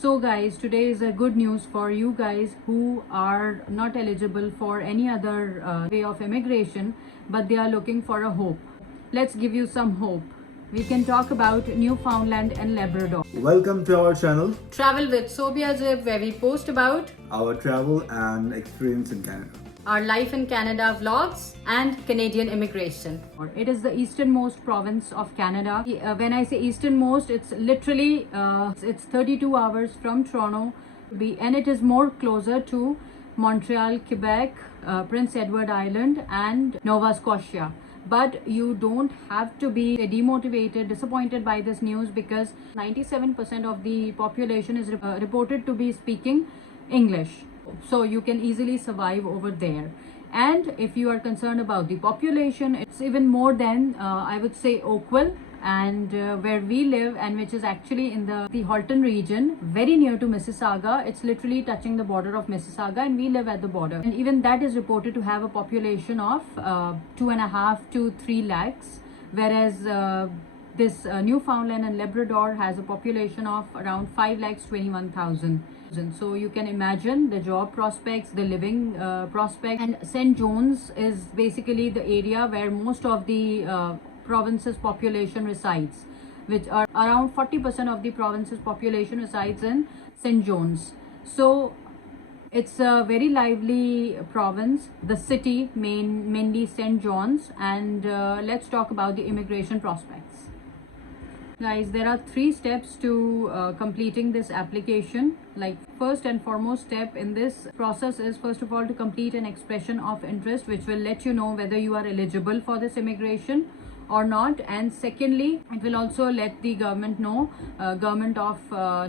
So guys, today is a good news for you guys who are not eligible for any other way of immigration, but they are looking for a hope. Let's give you some hope. We can talk about Newfoundland and Labrador. Welcome to our channel, Travel with Sobia Zib, where we post about our travel and experience in Canada. our life in Canada vlogs and Canadian immigration. It is the easternmost province of Canada. When I say easternmost, it's literally it's 32 hours from Toronto, and it is more closer to Montreal, Quebec, Prince Edward Island, and Nova Scotia. But you don't have to be demotivated, disappointed by this news, because 97% of the population is reported to be speaking English, so you can easily survive over there. And if you are concerned about the population, it's even more than I would say Oakville, and where we live, and which is actually in the Halton region, very near to Mississauga. It's literally touching the border of Mississauga, and we live at the border, and even that is reported to have a population of 2.5 to 3 lakhs, whereas this Newfoundland and Labrador has a population of around 5 lakhs 21,000. So you can imagine the job prospects, the living prospect. And St. John's is basically the area where most of the province's population resides, which are around 40% of the province's population resides in St. John's. So it's a very lively province, the city mainly St. John's. And let's talk about the immigration prospects. Guys, there are 3 steps to completing this application. Like, first and foremost step in this process is, first of all, to complete an expression of interest, which will let you know whether you are eligible for this immigration or not. And secondly, it will also let the government know, government of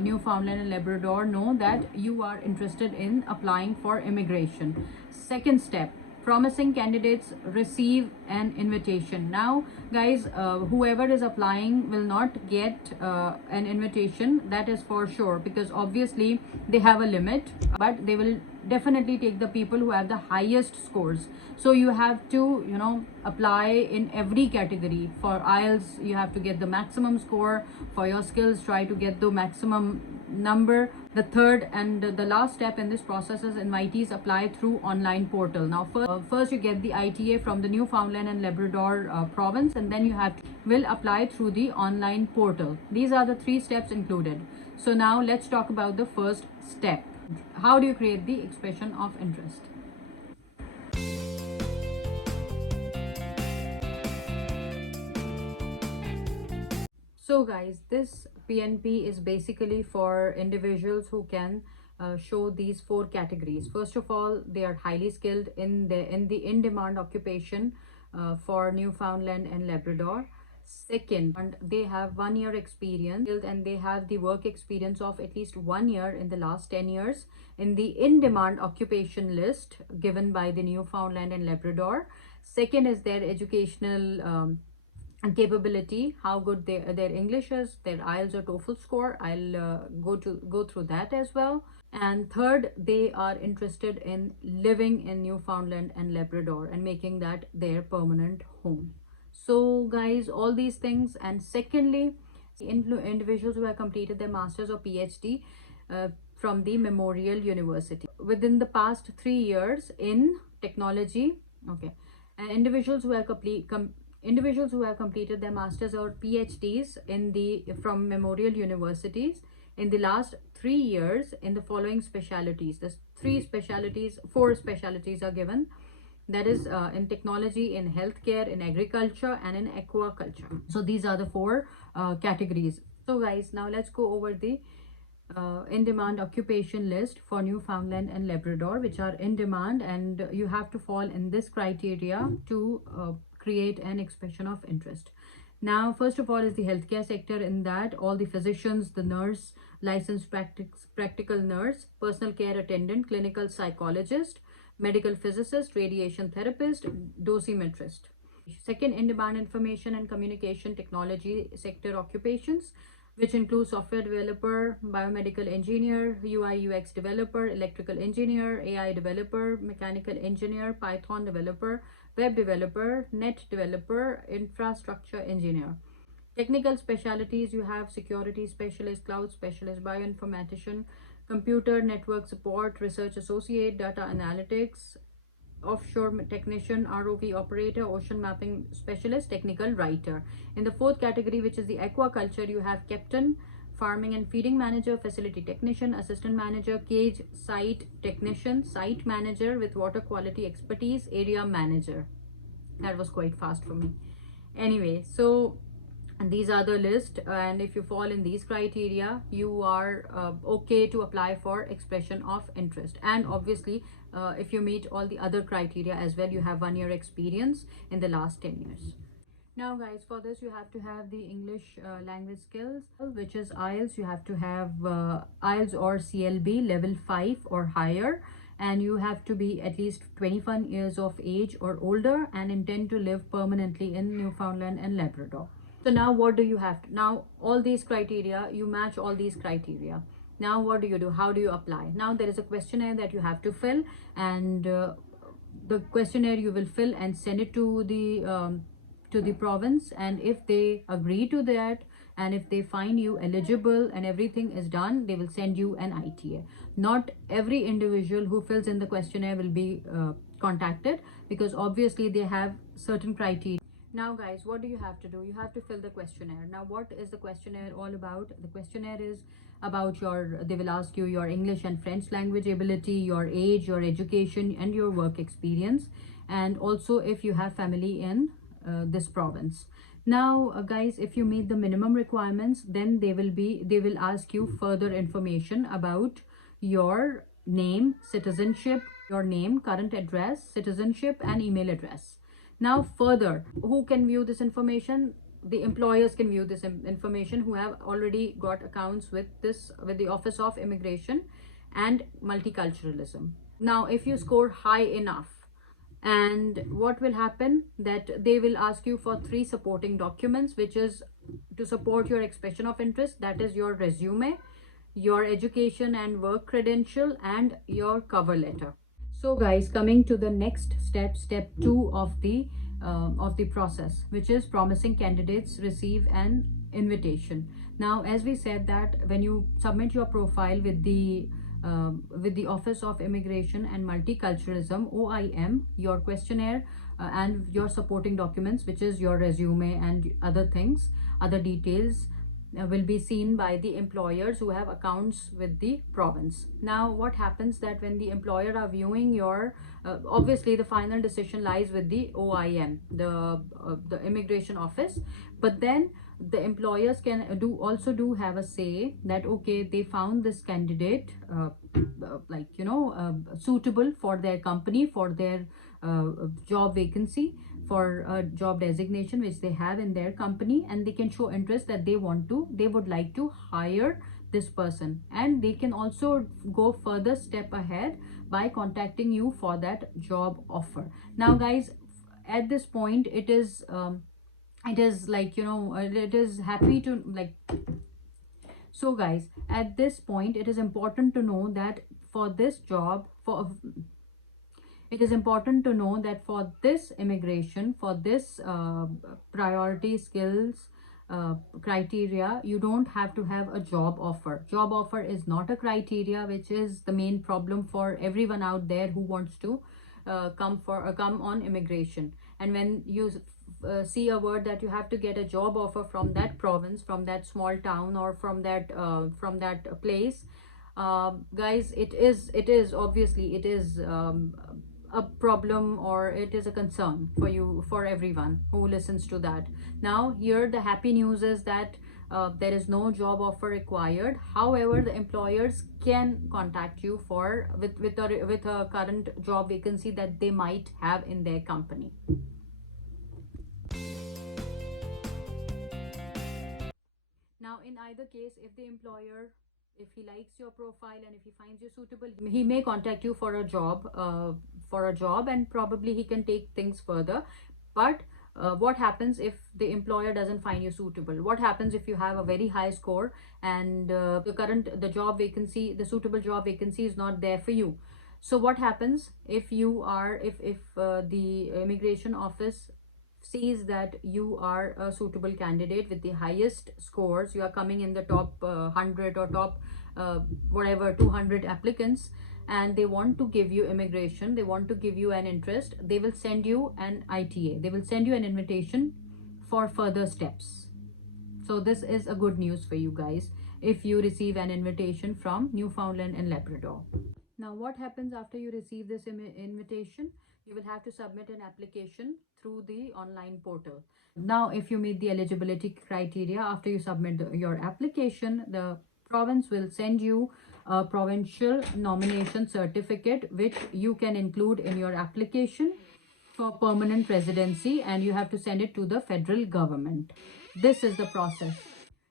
Newfoundland and Labrador know that you are interested in applying for immigration. Second step, promising candidates receive an invitation. Now guys, whoever is applying will not get an invitation, that is for sure, because obviously they have a limit, but they will definitely take the people who have the highest scores. So you have to, apply in every category. For IELTS, you have to get the maximum score. For your skills, try to get the maximum number. The third and the last step in this process is invitees apply through online portal. Now first you get the ITA from the Newfoundland and Labrador province, and then you will apply through the online portal. These are the 3 steps included. So now let's talk about the first step. How do you create the expression of interest? So guys, this PNP is basically for individuals who can show these 4 categories. First of all, they are highly skilled in the in-demand occupation for Newfoundland and Labrador. Second, and they have 1 year experience, and they have the work experience of at least 1 year in the last 10 years in the in-demand occupation list given by the Newfoundland and Labrador. Second is their educational and capability, how good their English is, their IELTS or TOEFL score. I'll go through that as well. And third, they are interested in living in Newfoundland and Labrador and making that their permanent home. So guys, all these things. And secondly, individuals who have completed their master's or PhD from the Memorial University within the past 3 years in technology. Okay, and individuals who have completed their masters or PhDs from Memorial Universities in the last 3 years in the following specialities. The 4 specialities are given. That is in technology, in healthcare, in agriculture, and in aquaculture. So these are the 4 categories. So guys, now let's go over the in-demand occupation list for Newfoundland and Labrador, which are in demand, and you have to fall in this criteria to create an expression of interest. Now, first of all is the healthcare sector. In that, all the physicians, the nurse, licensed practical nurse, personal care attendant, clinical psychologist, medical physicist, radiation therapist, dosimetrist. Second, in-demand information and communication technology sector occupations, which include software developer, biomedical engineer, UI UX developer, electrical engineer, AI developer, mechanical engineer, Python developer, web developer, net developer, infrastructure engineer. Technical specialties, you have security specialist, cloud specialist, bioinformatician, computer network support, research associate, data analytics, offshore technician, ROV operator, ocean mapping specialist, technical writer. In the fourth category, which is the aquaculture, you have captain, farming and feeding manager, facility technician, assistant manager, cage site technician, site manager with water quality expertise, area manager. That was quite fast for me. Anyway, so and these are the list, and if you fall in these criteria, you are okay to apply for expression of interest. And obviously, if you meet all the other criteria as well, you have 1 year experience in the last 10 years. Now guys, for this you have to have the English language skills, which is IELTS. You have to have IELTS or CLB level 5 or higher, and you have to be at least 21 years of age or older and intend to live permanently in Newfoundland and Labrador. So now what do you have to, now all these criteria, you match all these criteria. Now what do you do? How do you apply? Now there is a questionnaire that you have to fill, and the questionnaire you will fill and send it to the province, and if they agree to that and if they find you eligible and everything is done, they will send you an ITA. Not every individual who fills in the questionnaire will be contacted, because obviously they have certain criteria. Now guys, what do you have to do? You have to fill the questionnaire. Now what is the questionnaire all about? The questionnaire is about they will ask you your English and French language ability, your age, your education and your work experience, and also if you have family in this province. Now guys, if you meet the minimum requirements, then they will ask you further information about your name, citizenship, your name, current address, citizenship and email address. Now further, who can view this information? The employers can view this information who have already got accounts with the Office of Immigration and Multiculturalism. Now if you score high enough, and what will happen, that they will ask you for 3 supporting documents, which is to support your expression of interest, that is your resume, your education and work credential, and your cover letter. So guys, coming to the next step, step 2 of the process, which is promising candidates receive an invitation. Now as we said, that when you submit your profile with the Office of Immigration and Multiculturalism, OIM, your questionnaire and your supporting documents, which is your resume and other things, other details, will be seen by the employers who have accounts with the province. Now what happens, that when the employer are viewing your obviously the final decision lies with the OIM, the immigration office, but then the employers can also have a say that okay, they found this candidate suitable for their company, for their job vacancy, for a job designation which they have in their company, and they can show interest that they would like to hire this person, and they can also go further step ahead by contacting you for that job offer. Now guys, at this point it is it is happy to so guys, at this point it is important to know that for this job, it is important to know that for this immigration, for this priority skills criteria, you don't have to have a job offer. Job offer is not a criteria, which is the main problem for everyone out there who wants to come on immigration. And when you see a word that you have to get a job offer from that province, from that small town, or from that place, guys, it is obviously it is a problem, or it is a concern for you, for everyone who listens to that. Now here the happy news is that there is no job offer required. However, the employers can contact you with a current job vacancy that they might have in their company. Now in either case, if the employer, if he likes your profile and if he finds you suitable, he may contact you for a job, and probably he can take things further. But what happens if the employer doesn't find you suitable? What happens if you have a very high score and the job vacancy, the suitable job vacancy is not there for you? So what happens if the immigration office sees that you are a suitable candidate with the highest scores, you are coming in the top 100 or top whatever 200 applicants, and they want to give you immigration, they want to give you an interest, they will send you an ITA, they will send you an invitation for further steps. So this is a good news for you guys if you receive an invitation from Newfoundland and Labrador. Now what happens after you receive this invitation? You will have to submit an application through the online portal. Now if you meet the eligibility criteria, after you submit your application, the province will send you a provincial nomination certificate which you can include in your application for permanent residency, and you have to send it to the federal government. This is the process.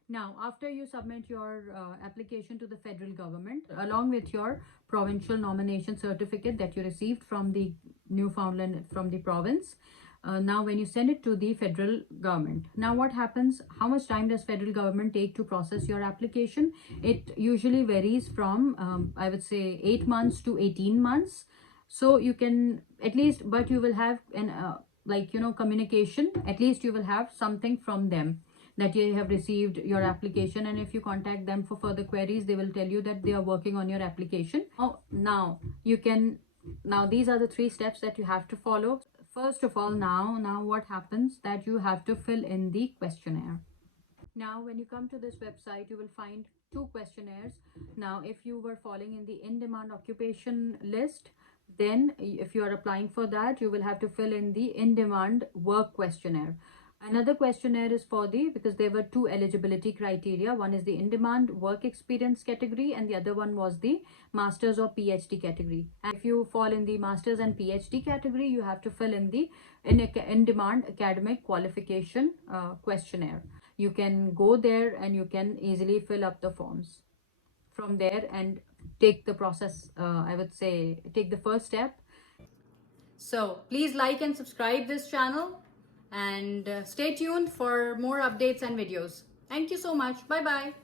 Now, after you submit your application to the federal government, along with your provincial nomination certificate that you received from the Newfoundland, from the province, now when you send it to the federal government, now what happens? How much time does federal government take to process your application? It usually varies from, I would say, 8 months to 18 months. So you can at least, but you will have an communication, at least you will have something from them that you have received your application, and if you contact them for further queries, they will tell you that they are working on your application. Now these are the 3 steps that you have to follow. First of all, now what happens, that you have to fill in the questionnaire. Now when you come to this website, you will find 2 questionnaires. Now if you were falling in the in-demand occupation list, then if you are applying for that, you will have to fill in the in-demand work questionnaire. Another questionnaire is for the, because there were 2 eligibility criteria, one is the in-demand work experience category and the other one was the master's or PhD category. And if you fall in the master's and PhD category, you have to fill in the in-demand academic qualification questionnaire. You can go there and you can easily fill up the forms from there and take the process, I would say, take the first step. So please like and subscribe this channel, and stay tuned for more updates and videos. Thank you so much. Bye bye.